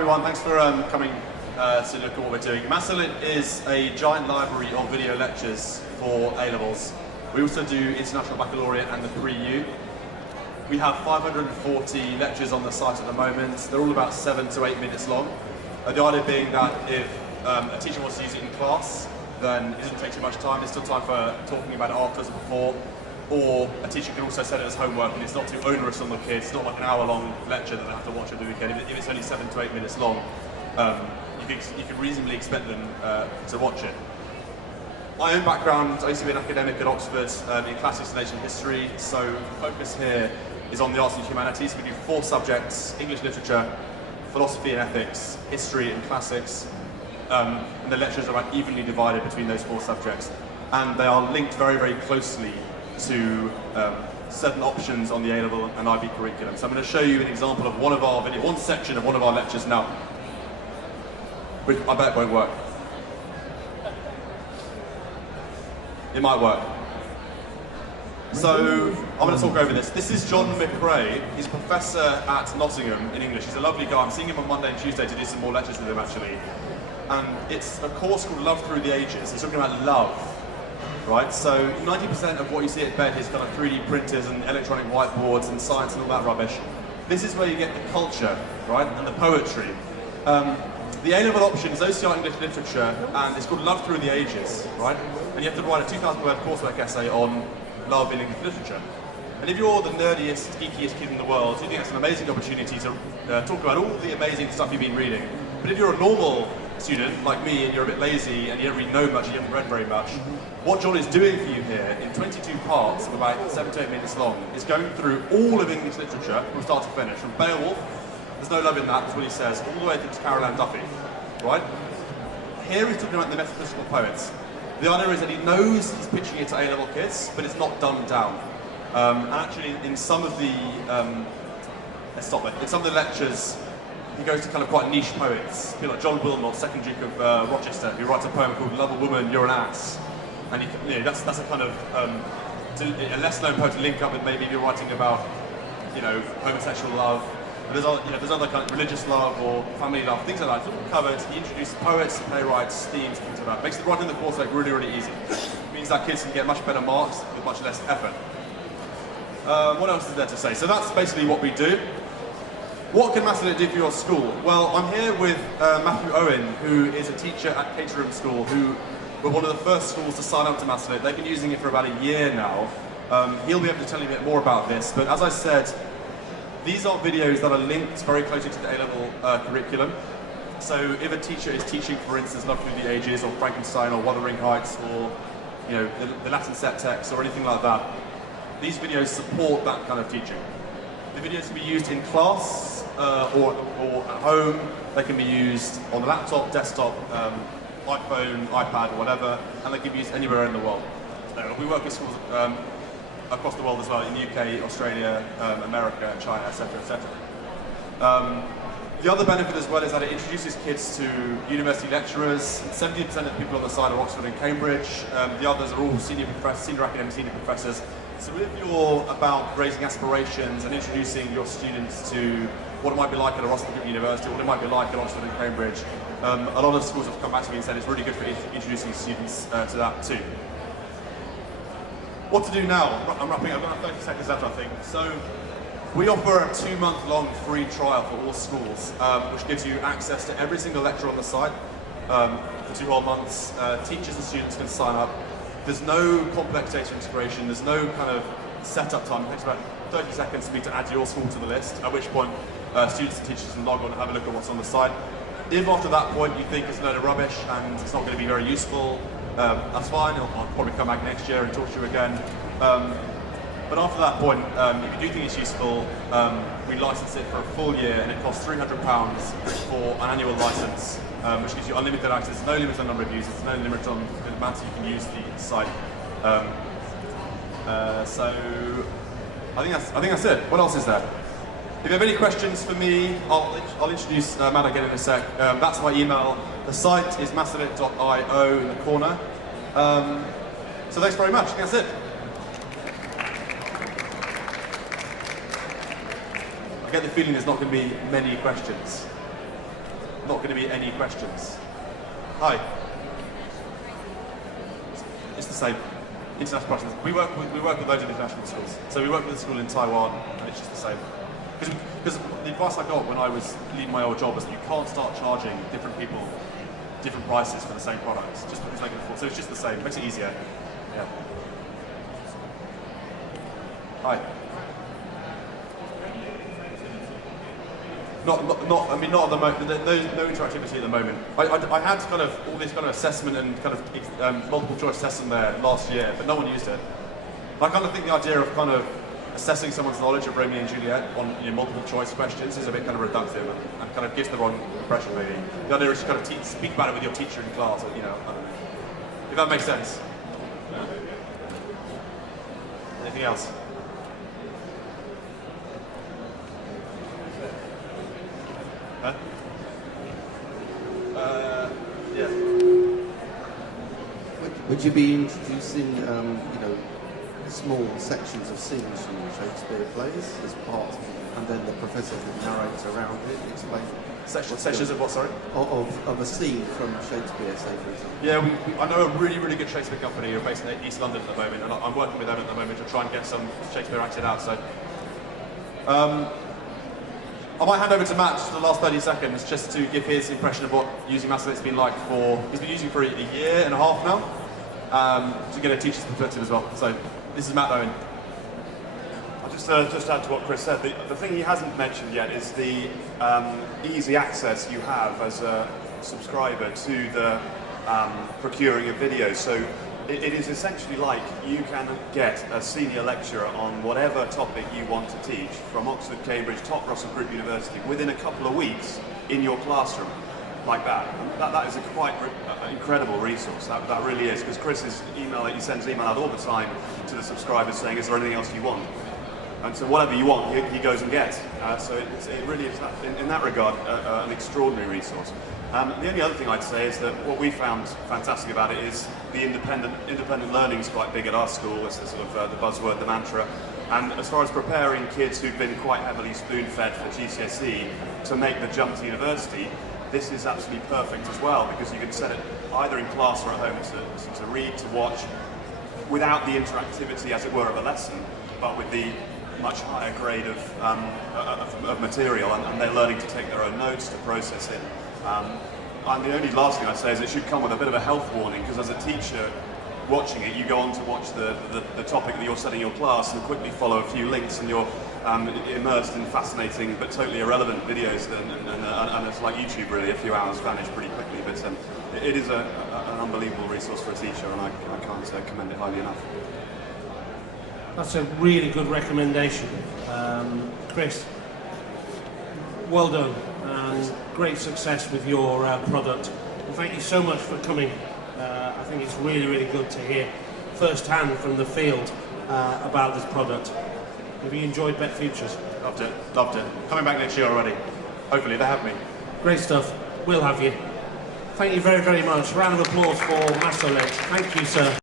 Everyone, thanks for coming to look at what we're doing. Massolit is a giant library of video lectures for A-levels. We also do International Baccalaureate and the 3U. We have 540 lectures on the site at the moment. They're all about 7 to 8 minutes long. The idea being that if a teacher wants to use it in class, then it doesn't take too much time. There's still time for talking about it afterwards or before. Or a teacher can also set it as homework, and it's not too onerous on the kids. It's not like an hour-long lecture that they have to watch over the weekend. If it's only 7 to 8 minutes long, you can reasonably expect them to watch it. My own background, I used to be an academic at Oxford in classics and ancient history, so the focus here is on the arts and humanities. We do 4 subjects: English literature, philosophy and ethics, history and classics, and the lectures are about evenly divided between those 4 subjects. And they are linked very, very closely to certain options on the A-level and IB curriculum. So I'm going to show you an example of one section of one of our lectures now, which I bet won't work. It might work. So I'm going to talk over this. This is John McRae. He's a professor at Nottingham in English. He's a lovely guy. I'm seeing him on Monday and Tuesday to do some more lectures with him, actually. And it's a course called Love Through the Ages. He's talking about love. Right, so 90% of what you see at BETT is kind of 3D printers and electronic whiteboards and science and all that rubbish. This is where you get the culture, right, and the poetry. The A-level option is OCR English literature, and it's called Love Through the Ages, right? And you have to write a 2,000-word coursework essay on love in English literature. And if you're the nerdiest, geekiest kid in the world, you think that's an amazing opportunity to talk about all the amazing stuff you've been reading. But if you're a normal student like me and you're a bit lazy and you don't really know much and you haven't read very much, what John is doing for you here in 22 parts of about 7 to 8 minutes long is going through all of English literature from start to finish. From Beowulf, there's no love in that, that's what he says, all the way through to Carol Ann Duffy, right? Here he's talking about the metaphysical poets. The idea is that he knows he's pitching it to A-level kids, but it's not dumbed down. And actually in some of the, in some of the lectures, he goes to kind of quite niche poets, people like John Wilmot, 2nd Duke of Rochester, who writes a poem called Love a Woman, You're an Ass. And that's a kind of a less-known poem to link up with maybe if you're writing about, homosexual love. But there's other kind of religious love or family love, things like that. It's all covered. He introduces poets, playwrights, themes, things like that. Makes the writing the course like really, really easy. It means that kids can get much better marks with much less effort. What else is there to say? So that's basically what we do. What can Massolit do for your school? Well, I'm here with Matthew Owen, who is a teacher at Caterham School, who were one of the first schools to sign up to Massolit. They've been using it for about a year now. He'll be able to tell you a bit more about this, but as I said, these are videos that are linked very closely to the A-level curriculum. So if a teacher is teaching, for instance, Love Through the Ages, or Frankenstein, or Wuthering Heights, or the Latin set text, or anything like that, these videos support that kind of teaching. The videos can be used in class or at home. They can be used on the laptop, desktop, iPhone, iPad, or whatever, and they can be used anywhere in the world. We work with schools across the world as well, in the UK, Australia, America, China, etc., etc. The other benefit as well is that it introduces kids to university lecturers. 70% of the people on the side are Oxford and Cambridge. The others are all senior academic, senior professors. So if you're about raising aspirations and introducing your students to what it might be like at a Oxford University, what it might be like at Oxford and Cambridge, a lot of schools have come back to me and said it's really good for introducing students to that too. What to do now? I'm wrapping up, I've got 30 seconds left I think. So we offer a 2-month-long free trial for all schools, which gives you access to every single lecture on the site for 2 whole months. Teachers and students can sign up. There's no complex data integration, there's no kind of setup time. It takes about 30 seconds for me to add your school to the list, at which point students and teachers can log on and have a look at what's on the site. If after that point you think it's a load of rubbish and it's not going to be very useful, that's fine. I'll probably come back next year and talk to you again. But after that point, if you do think it's useful, we license it for a full year, and it costs £300 for an annual license, which gives you unlimited access, no limit on number of users, no limit on the amount you can use the site. So I think that's it. What else is there? If you have any questions for me, I'll introduce Matt again in a sec. That's my email. The site is massolit.io in the corner. So thanks very much. I think that's it. I get the feeling there's not going to be many questions. not going to be any questions. Hi. It's the same. International pricing. We work with loads of international schools. So we work with a school in Taiwan, and it's just the same. Because the advice I got when I was leaving my old job was that you can't start charging different people different prices for the same products, just because they can afford. So it's just the same. It makes it easier. Yeah. Hi. I mean, not at the moment. No interactivity at the moment. I had kind of all this kind of assessment and kind of multiple choice assessment there last year, but no one used it. I kind of think the idea of kind of assessing someone's knowledge of Romeo and Juliet on multiple choice questions is a bit kind of reductive and kind of gives the wrong impression, maybe. The idea is to kind of speak about it with your teacher in class, I don't know. If that makes sense. Yeah. Anything else? Huh? Yeah. Would you be introducing, small sections of scenes from Shakespeare plays as part, and then the professor would narrate around it, explain Sections of what, sorry? Of a scene from Shakespeare, say, for example. Yeah, I know a really good Shakespeare company who are based in East London at the moment, and I'm working with them at the moment to try and get some Shakespeare acted out. So, I might hand over to Matt for the last 30 seconds just to give his impression of what using Massolit's been like he's been using for a year and a half now, to get a teacher's perspective as well. So, this is Matt Bowen. I'll just add to what Chris said. The thing he hasn't mentioned yet is the easy access you have as a subscriber to the procuring of videos. So it is essentially like you can get a senior lecturer on whatever topic you want to teach from Oxford, Cambridge, top Russell Group University within a couple of weeks in your classroom, like that. That is a quite incredible resource. That really is, because Chris's email, he sends email out all the time to the subscribers saying, is there anything else you want? And so whatever you want, he goes and gets. So it really is, in that regard, an extraordinary resource. The only other thing I'd say is that what we found fantastic about it is the independent learning is quite big at our school. It's the sort of the buzzword, the mantra. And as far as preparing kids who've been quite heavily spoon-fed for GCSE to make the jump to university, this is absolutely perfect as well, because you can set it either in class or at home to read, to watch, without the interactivity, as it were, of a lesson, but with the much higher grade of material, and they're learning to take their own notes, to process it. And the only last thing I'd say is it should come with a bit of a health warning, because as a teacher watching it, you go on to watch the topic that you're setting your class and quickly follow a few links, and you're immersed in fascinating but totally irrelevant videos, and it's like YouTube really, a few hours vanish pretty quickly, but it is an unbelievable resource for a teacher, and I can't commend it highly enough. That's a really good recommendation. Chris, well done, and great success with your product. And thank you so much for coming. I think it's really good to hear firsthand from the field about this product. Have you enjoyed BETT?Futures? Loved it. Coming back next year already. Hopefully, they have me. Great stuff. We'll have you. Thank you very much. Round of applause for Massolit. Thank you, sir.